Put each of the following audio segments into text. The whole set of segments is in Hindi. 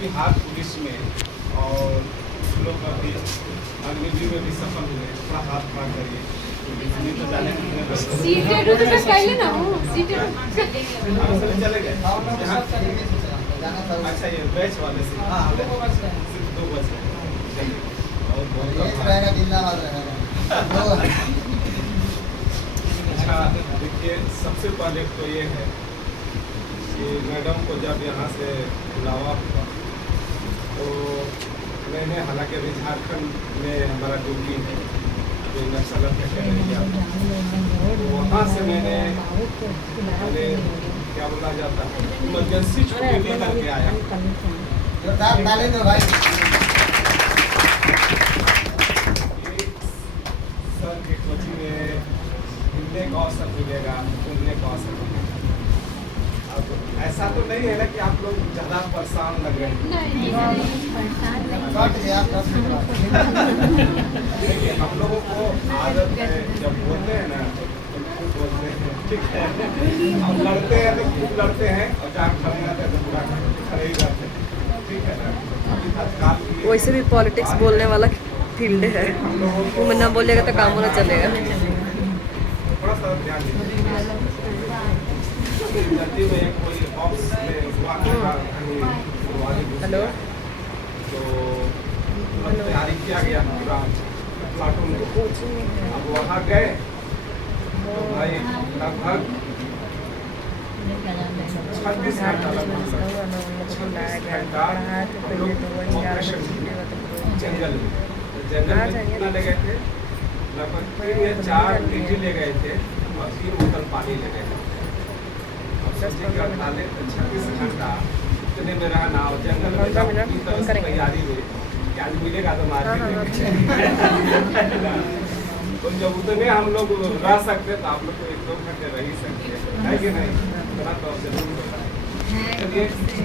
बिहार पुलिस में और लोग अभी अग्निवीर में भी सफल हुए, थोड़ा हाथ खड़ा करिए। तो जाने सीटेड होते तो पहले ना हो सीटेड चले गए। अच्छा ये बैच वाले से सिर्फ 2 बच गए। चलिए और बहुत रहेगा जिंदाबाद रहेगा। अच्छा देखिए, सबसे पहले तो ये है कि मैडम को जब यहाँ से बुलावा हुआ तो मैंने, हालांकि अभी झारखंड में हमारा ड्यूटी है, जो नक्सल एरिया, तो वहाँ से मैंने क्या बोला जाता है इमरजेंसी छुट्टी लेकर के आया। जोरदार ताली दो भाई। सर की कोचिंग में मिलने का अवसर मिलेगा, सुनने का अवसर मिलेगा। अब ऐसा तो नहीं है ना कि आप लोग ज़्यादा परेशान लग रहे हैं। कट गया देखिए हम लोगों को आदत है, जब बोलते हैं ना तो खूब बोलते हैं, ठीक है। अब लड़ते हैं तो खूब लड़ते हैं और जहाँ खड़े रहते हैं तो पूरा खड़े ही रहते हैं, ठीक है ना। अभी तत्काल की वैसे भी पॉलिटिक्स बोलने वाला फील्ड है, वो ना बोलेगा तो काम होना चलेगा। थोड़ा सा ध्यान दीजिए। जल्दी में कोई ऑप्स में हेलो तो तैयारी किया गया पूरा प्लाटून को। अब वहाँ गए तो भाई लगभग 36 घंटा जंगल में कितना ले गए थे, लगभग 3 या 4 लीटर ले गए थे और 3 बोतल पानी ले गए थे। अब सोचिए कि 36 घंटा इतने में रहना और जंगल में जब की तरह से तैयारी में क्या मिलेगा तो मार्केट में। तो जब उतने हम लोग रह सकते तो आप लोग को 1-2 घंटे रह ही सकते है कि नहीं, इतना तो जरूर होता है। चलिए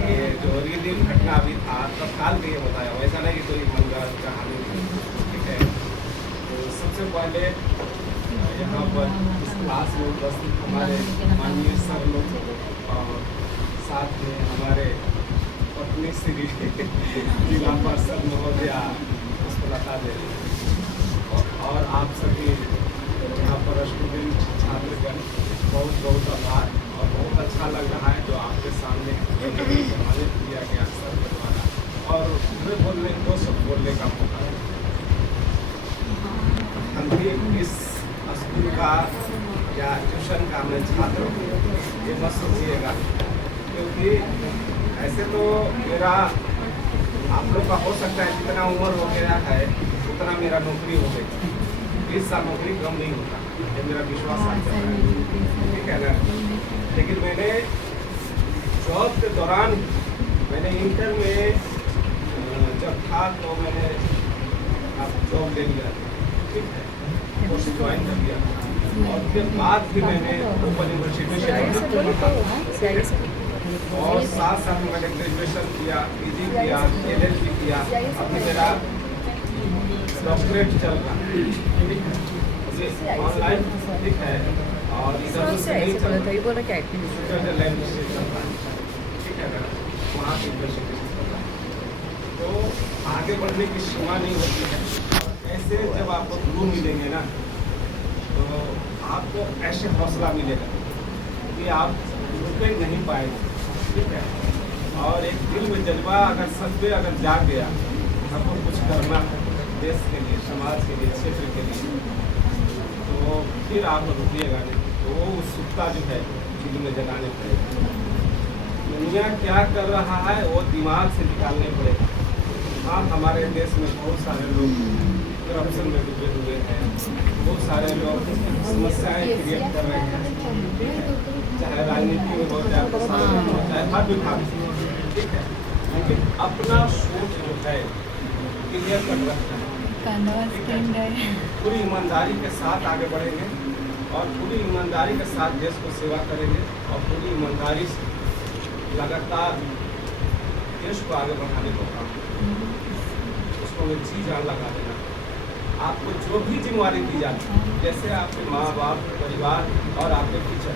ये जो रियल घटना अभी था तत्काल के ये बताया, वैसा नहीं कि कोई मंगल कहानी, ठीक है। तो सबसे पहले यहाँ पर इस क्लास में उपस्थित हमारे माननीय सर लोग और साथ में हमारे पत्नी श्री जिला पार्षद महोदया पुष्पलता देवी और आप सभी यहाँ पर स्टूडेंट छात्रगण, बहुत बहुत आभार। और बहुत अच्छा लग रहा है जो आपके सामने सम्मानित किया गया सर के द्वारा, और मुझे बोलने को सब बोलने का मौका है। हम भी इस स्कूल का या ट्यूशन का मैं छात्र हूँ, ये मत सोचिएगा, क्योंकि ऐसे तो मेरा आप लोग का हो सकता है जितना उम्र हो गया है उतना मेरा नौकरी हो गई। 20 साल नौकरी कम नहीं होता, ये मेरा विश्वास आता है, ठीक है ना। लेकिन मैंने जॉब के दौरान, मैंने इंटर में जब था तो मैंने जॉब ले लिया, ठीक है, कोर्स ज्वाइन कर लिया और फिर बाद भी मैंने ओपन यूनिवर्सिटी से और साथ में मैंने ग्रेजुएशन किया, पीजी किया, LLB किया, अभी मेरा डॉक्टरेट चल रहा है, ठीक है, ऑनलाइन, ठीक है। और इधर से नहीं चल रहा, स्विट्जरलैंड से चल रहा है, ठीक है ना, वहाँ की यूनिवर्सिटी से चल रहा है। तो आगे बढ़ने की सीमा नहीं होती है। ऐसे जब आपको गुरु मिलेंगे ना तो आपको ऐसे हौसला मिलेगा कि आप रुके नहीं पाएंगे, ठीक है। और एक दिल में जज्बा अगर सब पे अगर जाग गया, हमको कुछ करना है देश के लिए, समाज के लिए, क्षेत्र के लिए, तो फिर आप रुकिएगा नहीं। तो वो उत्सुकता जो है दिल में जगाने पड़ेगा। दुनिया क्या कर रहा है वो दिमाग से निकालने पड़ेगा। हाँ, हमारे देश में बहुत सारे लोग करप्शन में डूबे हुए हैं, बहुत सारे लोग समस्याएं क्रिएट कर रहे हैं, चाहे राजनीति में हो, चाहे प्रशासन में हो, चाहे हर विभाग में, ठीक है। लेकिन अपना सोच जो है क्लियर कर रखना है, पूरी ईमानदारी के साथ आगे बढ़ेंगे और पूरी ईमानदारी के साथ देश को सेवा करेंगे और पूरी ईमानदारी से लगातार देश को आगे बढ़ाने को काम करेंगे। उसको में जी जान लगा देना। आपको जो भी जिम्मेवारी दी जाती है, जैसे आपके माँ बाप, परिवार और आपके टीचर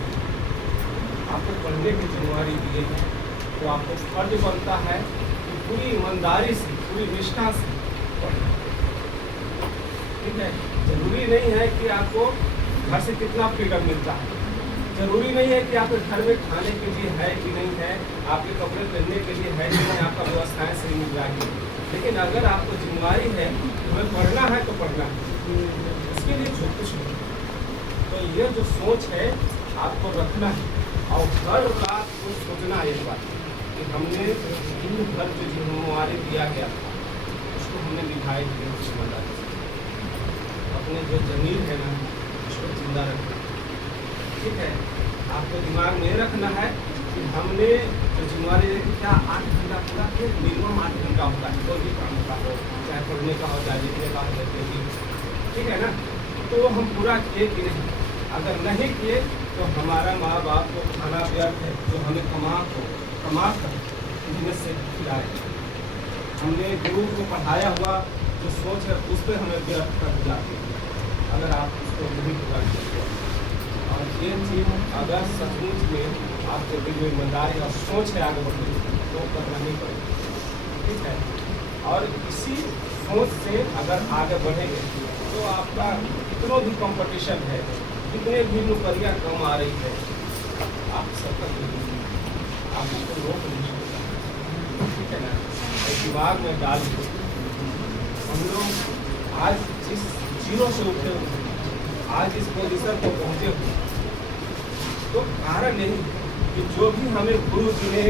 आपको पढ़ने की जिम्मेवारी दी है, तो आपको फर्ज बनता है कि पूरी ईमानदारी से, पूरी निष्ठा से पढ़ें। ठीक है, जरूरी नहीं है कि आपको घर से कितना फ्रीडम मिलता है, जरूरी नहीं है कि आपके घर में खाने के लिए है कि नहीं है, आपके कपड़े पहनने के लिए है कि नहीं, आपका व्यवस्थाएं सही मिल जाएगी। लेकिन अगर आपको जिम्मेदारी है, तुम्हें पढ़ना है तो पढ़ना है, उसके लिए जो कुछ नहीं। तो ये जो सोच है आपको रखना है, और हर रात को सोचना है एक बात कि हमने दिन भर जो जिम्मेवारी दिया गया था उसको हमने निभाए थे ईमानदारी से। अपने जो जमीन है ना उसको जिंदा रखना। ठीक है, आपको दिमाग में रखना है कि हमने जो जिम्मेवारी क्या 8 घंटा पूरा फिर मिनिमम 8 घंटा होता है, कोई भी काम का हो, चाहे पढ़ने का हो, चाहे लिखने का हो, ठीक है ना। तो हम पूरा किए कि नहीं, अगर नहीं किए तो हमारा माँ बाप को खाना व्यर्थ है जो हमें कमा कर बिजनेस से खिलाए। हमने गुरु को पढ़ाया हुआ जो सोच है उस पर हमें व्यर्थ कर जाती है अगर आप उसको नहीं पूरा करते। और ये चीज़ अगर सचमुच में आपके दिल में ईमानदारी और सोच है आगे बढ़ने की तो करना नहीं पड़ेगा। ठीक है, और इसी सोच से अगर आगे बढ़ेंगे तो आपका कितना भी कंपटीशन है, कितने भी नौकरियाँ कम आ रही है, आप सबका आपको कोई रोक नहीं सकता। ठीक है ना, दिमाग में डाल दो। हम लोग आज जिस जीरो से उठे हुए, आज इस पोजीशन को पहुँचे हुए, तो कारण नहीं कि जो भी हमें गुरु जी ने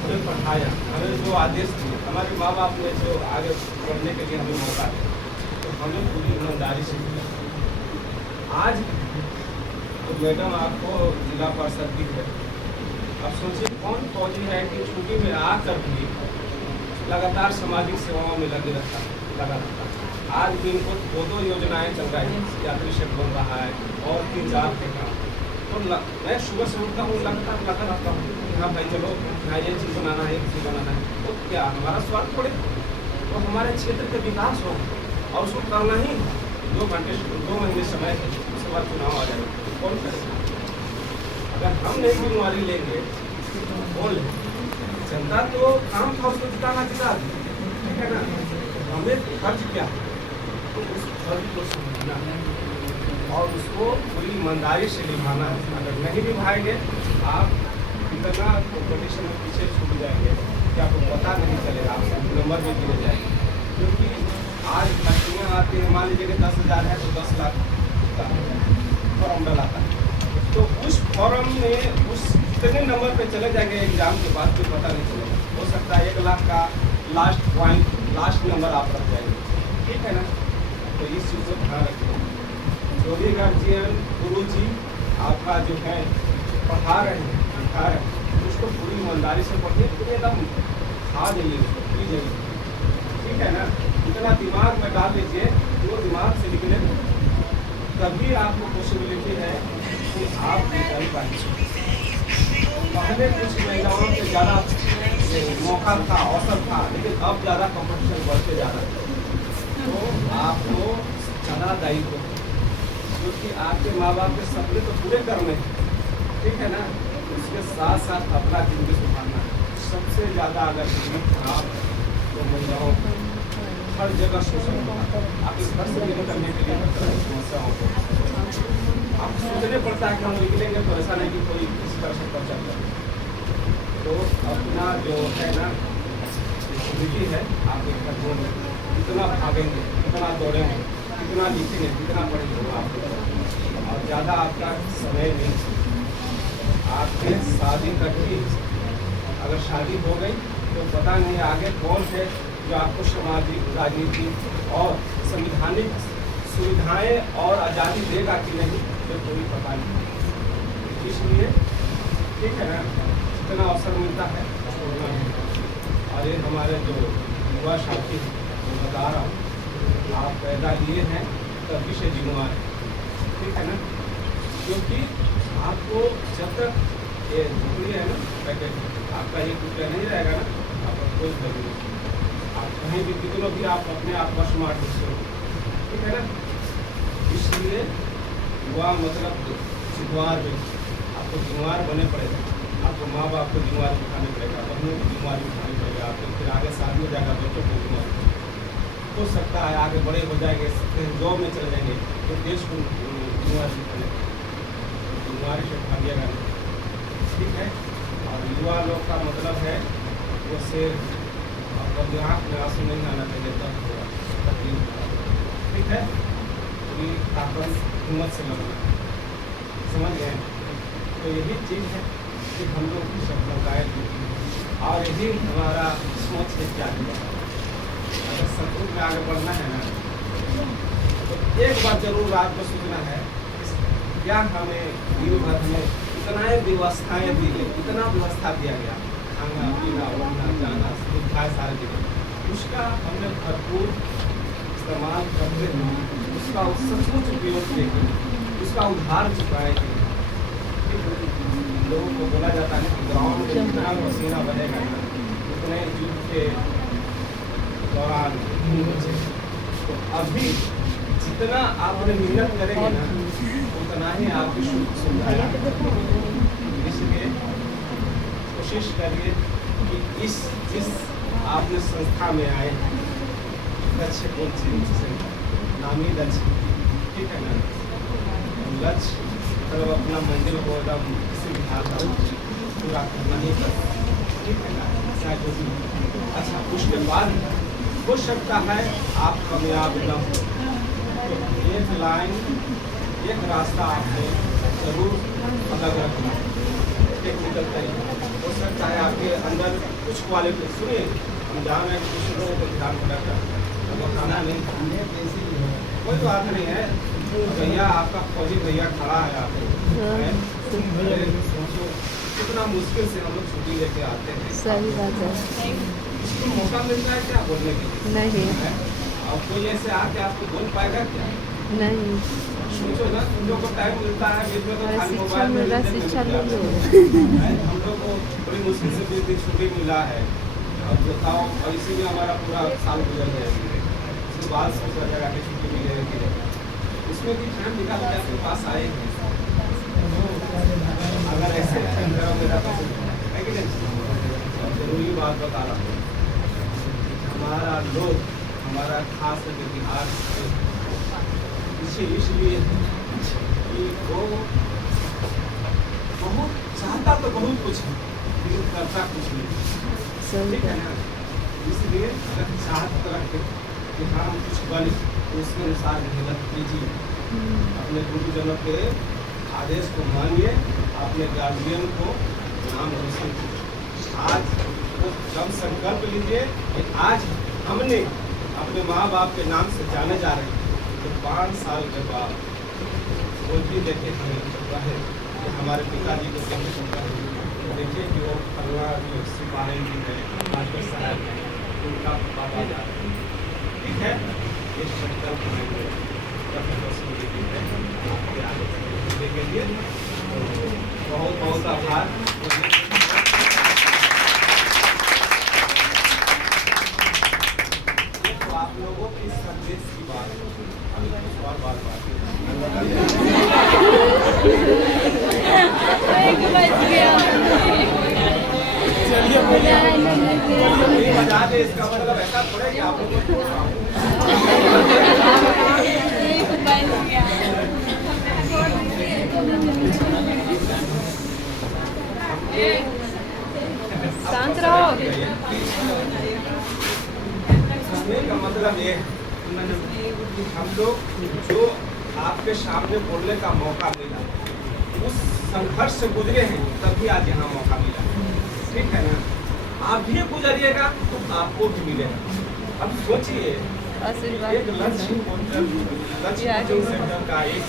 हमें पढ़ाया, हमें जो आदेश दिए, हमारे माँ बाप ने जो आगे बढ़ने के लिए हमें मौका दिया, तो हमें पूरी ईमानदारी से दिया। आज तो मैडम आपको जिला पार्षद दी है, अब सोचिए कौन फौजी है कि छुट्टी में आकर भी लगातार सामाजिक सेवाओं में लगे लगा रहता है। आज भी इनको 2 योजनाएं चल रही हैं, यात्री शेड बन रहा है और 3-4 के काम। तो मैं सुबह से उठता हूँ, लगातार लगा रहता हूँ कि हाँ भाई चलो यहाँ ये चीज़ बनाना है, ये चीज़ बनाना है। तो क्या हमारा स्वार्थ पड़े, तो हमारे क्षेत्र का विकास हो और उसको करना ही 2 महीने समय है, उसके बाद चुनाव आ जाएगा, कौन करेगा? अगर हम नहीं जिम्मेवारी लेंगे कौन ले? जनता तो काम था उसको जिता दी, ठीक है ना। हमें खर्च क्या है तो उस खर्च को समझना है और उसको पूरी ईमानदारी से निभाना है। अगर नहीं निभाएंगे आप इतना कॉम्पिटिशन में पीछे छूट जाएंगे कि आपको पता नहीं चलेगा, आप नंबर में गिरे जाएंगे। क्योंकि आज भर्तियाँ आती हैं, मान लीजिए कि 10,000 है तो 10 लाख का फॉर्म डलाता है, तो उस फॉर्म में उस कितने नंबर पे चले जाएंगे एग्जाम के बाद कोई पता नहीं चलेगा। हो सकता है 1 लाख का लास्ट नंबर आप रख जाएंगे, ठीक है ना। तो इस चीज़ को ध्यान रखें। जो भी गार्जियन गुरु जी आपका जो है पढ़ा रहे हैं, सिखा रहे हैं, उसको पूरी ईमानदारी से पढ़िए, पूरे एकदम खा जाइए, उसको पी जाइए, ठीक है ना। इतना दिमाग में डाल लीजिए वो दिमाग से निकले, तभी आपको पॉसिबिलिटी है कि आप निकल पाएंगे। पहले कुछ महिलाओं से ज़्यादा मौका था, अवसर था, लेकिन अब ज़्यादा कंपटीशन बढ़ते जा रहा है। तो आपको ज़्यादा दायित्व है, क्योंकि आपके माँ बाप के सपने तो पूरे करने हैं, ठीक है ना। उसके साथ साथ अपना जिंदगी सुधारना है। सबसे ज़्यादा अगर जिंदगी खराब है तो महिलाओं को हर जगह शोषण होता है। आप इस घर से निकलने के लिए हर तरह की समस्याओं को आप सोचने पड़ता है कि हम निकलेंगे तो ऐसा नहीं कि कोई किसी तरह से पहुँचा जाए। तो अपना जो है ना जिंदगी है, आप एक कदमों में कितना भागेंगे, कितना दौड़ेंगे, कितना लिखेंगे, कितना पढ़ेंगे आप, और ज़्यादा आपका समय नहीं। आपके शादी तक ही अगर शादी हो गई तो पता नहीं आगे कौन है जो आपको सामाजिक, राजनीतिक और संवैधानिक सुविधाएं और आज़ादी देगा कि नहीं, तो कोई पता नहीं। इसलिए ठीक है ना, जितना अवसर मिलता है छोड़ना नहीं। और ये हमारे जो युवा साथी हैं, मैं बता रहा हूँ, आप पैदा लिए हैं तभी से जिम्मेवार है, ठीक है ना। क्योंकि आपको जब तक ये नौकरी है ना पैकेट, आपका ₹1 नहीं रहेगा ना, आपका कोई जरूरी नहीं। आप कहीं भी कितनों भी आप अपने आप का स्मार्ट हो, ठीक है ना। इसलिए युवा मतलब जिम्मेवार जो आपको जिम्मेवार बने पड़ेगा, आपको माँ बाप को जिम्मेवार उठाने पड़ेगा, बहनों को जिम्मेवार उठानी पड़ेगा, फिर आगे शादी हो जाएगा, बच्चों को उम्र हो सकता है आगे बड़े हो जाएंगे, कहीं जॉब में चले जाएंगे, तो देश को बीमारी से भागिएगा नहीं, ठीक है। और युवा लोग का मतलब है वो शेर, और दिमाग में आंसू नहीं आना चाहिए, तब होगा तकलीफ, ठीक है। पूरी ताकत हिम्मत से लड़ना, समझ गए। तो यही चीज़ है कि हम लोग की शब्दों का और यही हमारा सोच है क्या है। अगर संतुलन में आगे बढ़ना है ना, तो एक बात जरूर आपको सोचना है, क्या हमें दिन भर हमें इतना व्यवस्थाएं दी गई, इतना व्यवस्था दिया गया, खाना पीना उड़ना जाना सुविधाएं सारे जगह, उसका हमने भरपूर इस्तेमाल करते हुए उसका सचमुच उपयोग देखें, उसका उधार चुकाए थे। लोगों को बोला जाता है कि ग्राउंड में जितना पसीना बनेगा ना, उतने युद्ध के दौरान तो अभी जितना आपने मेहनत करेंगे ना, उतना ही आपकी सुविधा। इसलिए कोशिश करिए कि इस आपने संस्था में आए लक्ष्य कौन सी नामी लक्ष्य, ठीक है ना। लक्ष्य मतलब अपना मंजिल को एकदम किसी भी हाल में पूरा करना ही कर, ठीक है ना। चाहे कुछ भी। अच्छा, उसके बाद हो सकता है आप कामयाब न हो, तो एक लाइन एक रास्ता आपने जरूर अलग रखना, टेक्निकल तरीका। हो सकता है आपके अंदर कुछ क्वालिटी, सुनिए हम जान रहे हैं कि कुछ लोगों को ध्यान रखना बताना नहीं, कोई बात नहीं है। भैया आपका फौजी भैया खड़ा है आपको, सोचो कितना मुश्किल से हम लोग छुट्टी लेके आते हैं। सही बात है। इसको मौका मिलता है क्या बोलने के लिए? नहीं है? और कोई ऐसे आके आपको बोल पाएगा क्या? नहीं, सोचो ना, तुम लोग को टाइम मिलता है बीच में, तो खाली शिक्षा मोबाइल में मिला, लेते शिक्षा रहते ले हैं। लो। हम लोग को बड़ी मुश्किल से 20 दिन छुट्टी मिला है, अब बताओ, और इसी में हमारा पूरा साल गुजर जाएगा। उसके बाद सोचा जाएगा कि छुट्टी मिलेगी, उसमें भी टाइम निकाल के आपके पास आए हैं। अगर ऐसे मेरा पसंद है कि नहीं, जरूरी बात बता रहा हूँ, हमारा लोग, हमारा खास इतिहास पीछे इसलिए कि वो बहुत चाहता तो बहुत कुछ है, लेकिन करता कुछ नहीं, ठीक है ना। इसलिए अगर चाहत रखते कि हाँ कुछ बने, तो उसके अनुसार मेहनत कीजिए, अपने गुरुजनों के आदेश को मानिए, अपने गार्जियन को नाम रोशन कीजिए। आज वो जब संकल्प लीजिए कि आज हमने अपने माँ बाप के नाम से जाने जा रहे हैं, तो 5 साल के बाद वो भी देखे हमें रहे कि हमारे पिताजी को कैसे होता है, तो देखिए कि वो फलना जो सिपाही जी है, मास्टर साहब है, उनका पापा जा रहे हैं, ठीक है। ये संकल्प है आपके आगे के लिए, तो बहुत बहुत आभार। तो आप लोगों की संदेश की बात, अभी कुछ और बात चलिए बजा दे, इसका मतलब ऐसा थोड़ा कि आप लोगों को शांत रहो। का मतलब ये कि हम लोग जो आपके सामने बोलने का मौका मिला, उस संघर्ष से गुजरे हैं, तभी आज यहाँ मौका मिला, ठीक है ना। आप भी गुजरिएगा तो आपको भी मिलेगा। अब सोचिए, एक लक्ष्य कोचिंग सेंटर का एक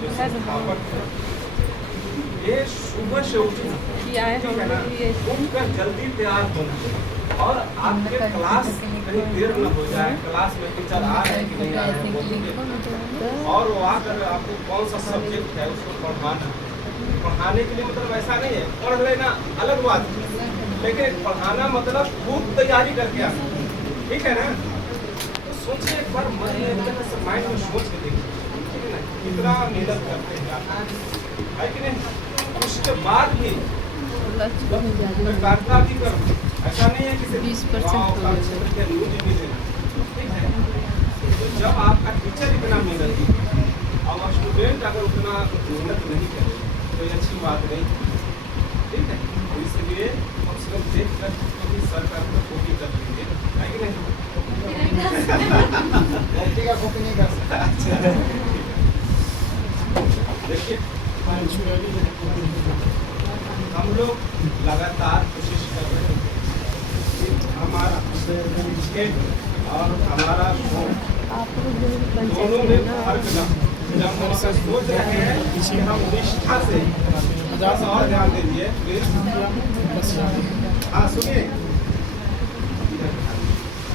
जो संस्थापक है, ये सुबह से उठना, ठीक है ना, उठकर जल्दी तैयार होना, और आपके क्लास कहीं देर न हो जाए, क्लास में टीचर आ रहे हैं कि नहीं आ रहे हैं, और वो आकर आपको कौन सा सब्जेक्ट है उसको पढ़ाना। पढ़ाने के लिए मतलब ऐसा नहीं है पढ़ लेना अलग बात, लेकिन पढ़ाना मतलब खूब तैयारी करके आना, ठीक है ना। तो सोचिए एक बार मन में माइंड में सोच के देखिए, ठीक है ना, कितना मेहनत करते हैं आप, है कि नहीं। उसके बाद भी भी करो, ऐसा नहीं है कि सिर्फ 20% गाँव का हो क्षेत्र के न्यूज भी देना, ठीक है। तो जब आपका टीचर इतना मेहनती और स्टूडेंट अगर उतना मेहनत नहीं करे तो ये अच्छी बात नहीं, ठीक है। तो इसलिए हम सब देख कर क्योंकि सरकार को कॉपी कर देंगे, है कि नहीं? कॉपी का कॉपी नहीं कर सकता। अच्छा, देखिए हम लोग लगातार कोशिश कर रहे हैं कि हमारा स्टेट और हमारा दोनों में फर्क न, जब हम ऐसा सोच रहे हैं कि हम निष्ठा से और ध्यान दीजिए प्लीज। हाँ सुनिए,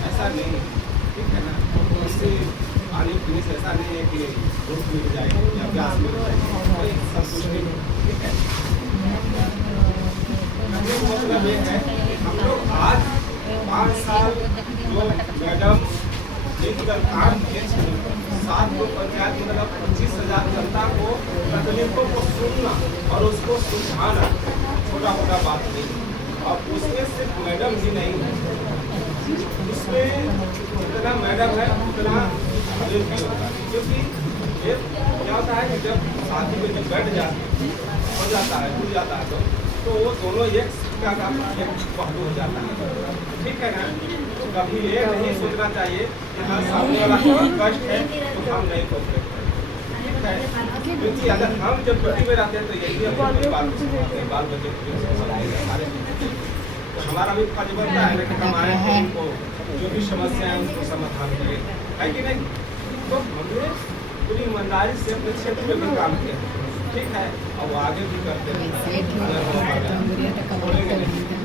ऐसा नहीं, ठीक है ना। इससे पानी पीने से ऐसा नहीं है कि भूख मिल जाएगी या प्यास मिल जाएगी, कोई सब कुछ नहीं, ठीक है। मतलब ये है हम लोग आज 5 साल जो मैडम लेकर काम किए, 7 पंचायत मतलब 25,000 जनता को तकलीफों को सुनना और उसको सुलझाना छोटा मोटा बात नहीं। और उसमें सिर्फ मैडम ही नहीं है, उसमें जितना मैडम है उतना भी होता है। क्योंकि ये क्या होता है कि जब साथी में जब बैठ जाते हो जाता है जुड़ जाता है तो वो दोनों एक सिक्का का एक पहलू हो जाता है, ठीक है ना। तो कभी ये नहीं सोचना चाहिए कि हाँ सामने वाला कष्ट है तो हम नहीं कोऑपरेट करें, ठीक है। क्योंकि अगर हम जब गति में रहते हैं तो यही अपने बाल बच्चे हमारे, तो हमारा भी फर्ज बनता है ना कि हम आए हैं उनको जो भी समस्या है उसको समाधान करें, है कि नहीं। तो हमने पूरी ईमानदारी से अपने क्षेत्र में भी काम किया, ठीक है, और वो आगे भी करते हैं।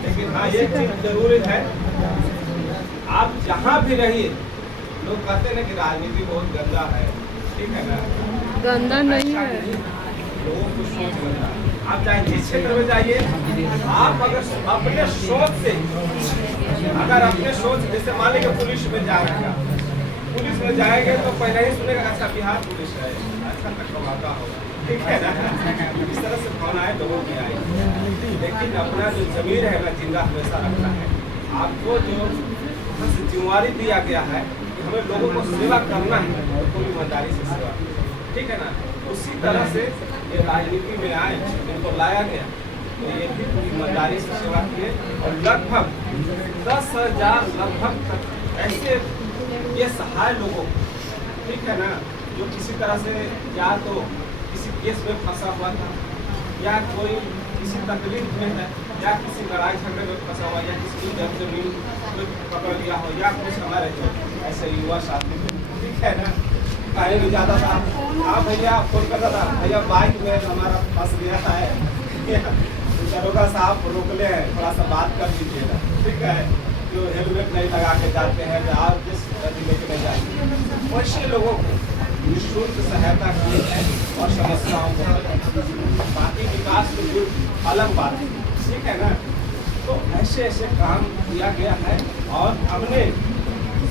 लेकिन हाँ एक चीज जरूरी है, आप जहाँ भी रहिए, लोग कहते हैं ना कि राजनीति बहुत गंदा है, ठीक है ना। गंदा नहीं है, लोगों को सोच लगता है। आप चाहे जिस क्षेत्र में जाइए, आप अगर अपने सोच से, अगर अपने सोच जैसे मान लीजिए पुलिस में जा रहे हैं, पुलिस में जाएंगे तो पहले ही सुनेगा अच्छा बिहार पुलिस है, अच्छा कमाता होगा, ठीक है ना। इस तरह से भावनाएं लोगों की आई, लेकिन अपना जो जमीर है ना जिंदा हमेशा रखना है। आपको जो जिम्मेवारी दिया गया है कि हमें लोगों को सेवा करना है, पूरी ईमानदारी से सेवा, ठीक है ना। उसी तरह से ये राजनीति में आए, इनको लाया गया तो ये भी पूरी ईमानदारी से सेवा किए और लगभग 10,000 लगभग तक ऐसे ये सहाय लोगों, ठीक है ना, जो किसी तरह से या तो किसी केस में फंसा हुआ था या कोई किसी तकलीफ में है या किसी लड़ाई झगड़े में फंसा हुआ या किसी जमीन कोई पकड़ लिया हो या कुछ हमारे जो ऐसे युवा साथी, ठीक है ना, कहीं भी जाता था, हाँ भैया फोन करता था, भैया बाइक में हमारा फंस गया है, दरोगा साहब रोक ले हैं, थोड़ा सा बात कर लीजिएगा, ठीक है। जो हेलमेट नहीं लगा के जाते हैं तो आप जिस गति लेके नहीं जाएंगे, वैसे लोगों को निःशुल्क सहायता की है और समस्याओं को बाकी विकास के जो अलग बात है, ठीक है ना। तो ऐसे ऐसे काम किया गया है और हमने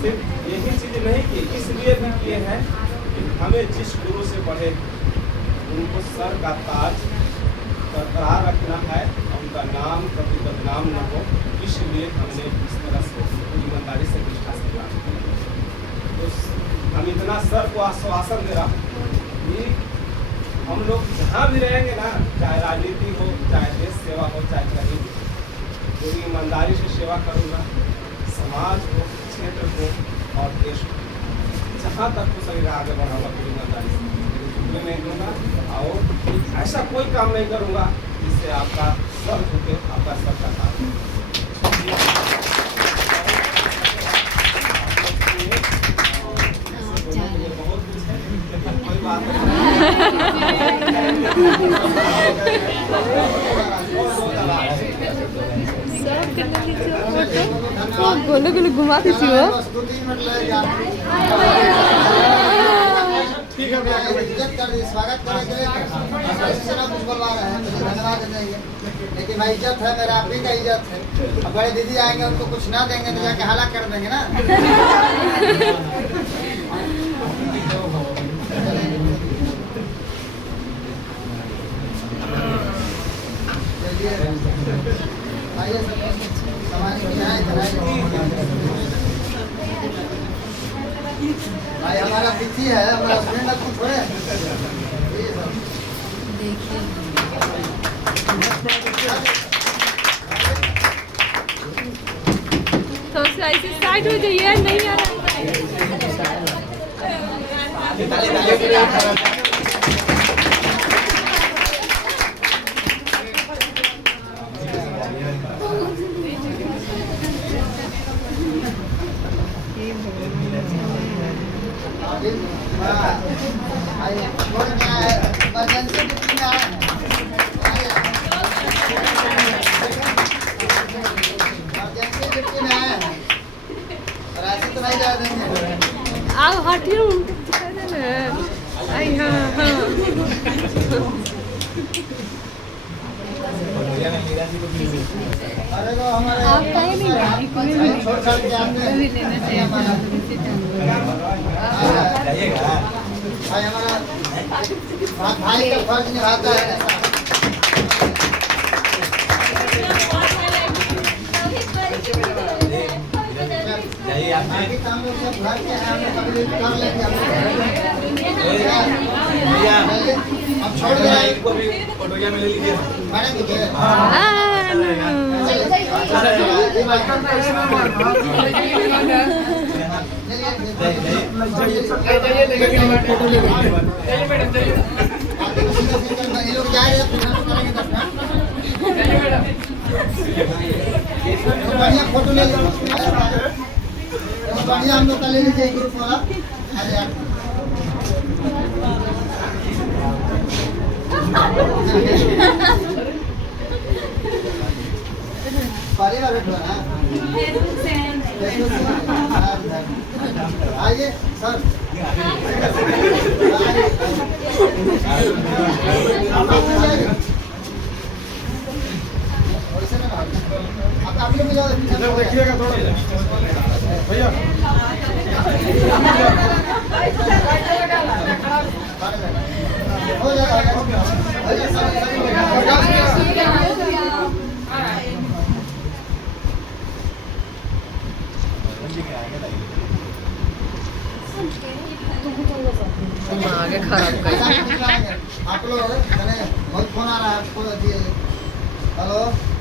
सिर्फ यही चीज नहीं की, इसलिए भी किए हैं कि हमें जिस गुरु से पढ़े उनको सर का ताज बरकरार रखना है, उनका नाम कभी बदनाम न हो, इसलिए हमने इस तरह से ईमानदारी से निष्ठा से काम किया। तो हम इतना सर को आश्वासन दे रहा हूँ कि हम लोग जहाँ भी रहेंगे ना, चाहे राजनीति हो, चाहे देश सेवा हो, चाहे कहीं पूरी ईमानदारी से सेवा करूँगा, समाज को, क्षेत्र को और देश को जहाँ तक हो सकेगा आगे बढ़ाऊंगा पूरी ईमानदारी से, नहीं दूंगा और ऐसा कोई काम नहीं करूँगा जिससे आपका सर झुके, आपका सर का काम। बहुत कुछ है, कोई बात नहीं। गोले गोले घुमा दीजिए वो। बस 2-3 मिनट लगेगा। ठीक है भैया, इज्जत कर दी, स्वागत करने के लिए ऐसे ना कुछ बोलवा रहे हैं तो धन्यवाद देंगे, लेकिन भाई इज्जत है मेरा, आप ही का इज्जत है। अब बड़े दीदी आएंगे उनको कुछ ना देंगे तो जाके हला कर देंगे ना। चलिए आइए सब कमाने के लिए आए भाई हमारा तिथि है हमारा हस्बैंड आपको थोड़े ये सब तो ऐसे साइड हो जाइए नहीं आ रहा इमरजेंसी ड्यूटी में आए हैं इमरजेंसी ड्यूटी में आए हैं और ऐसे तो नहीं जा देंगे आओ हटियो आई हाँ हाँ अरे तो हमारे आप कहीं नहीं जाए छोड़ छाड़ के आते हैं लेना चाहिए भाई हमारा भाई का फर्ज निभाता है बाकी काम लोग सब घर के हैं हम कभी कर लेंगे अब छोड़ दे मैडम जी ये लोग जा रहे हैं बढ़िया फोटो ले बढ़िया हम लोग का ले लीजिए ग्रुप वाला अरे यार परिवार बैठो ना आइए सर आप लोग जाओ देखिएगा थोड़ा भैया हो जाएगा आगे खराब कर आप लोग बहुत फोन आ रहा है आपको हेलो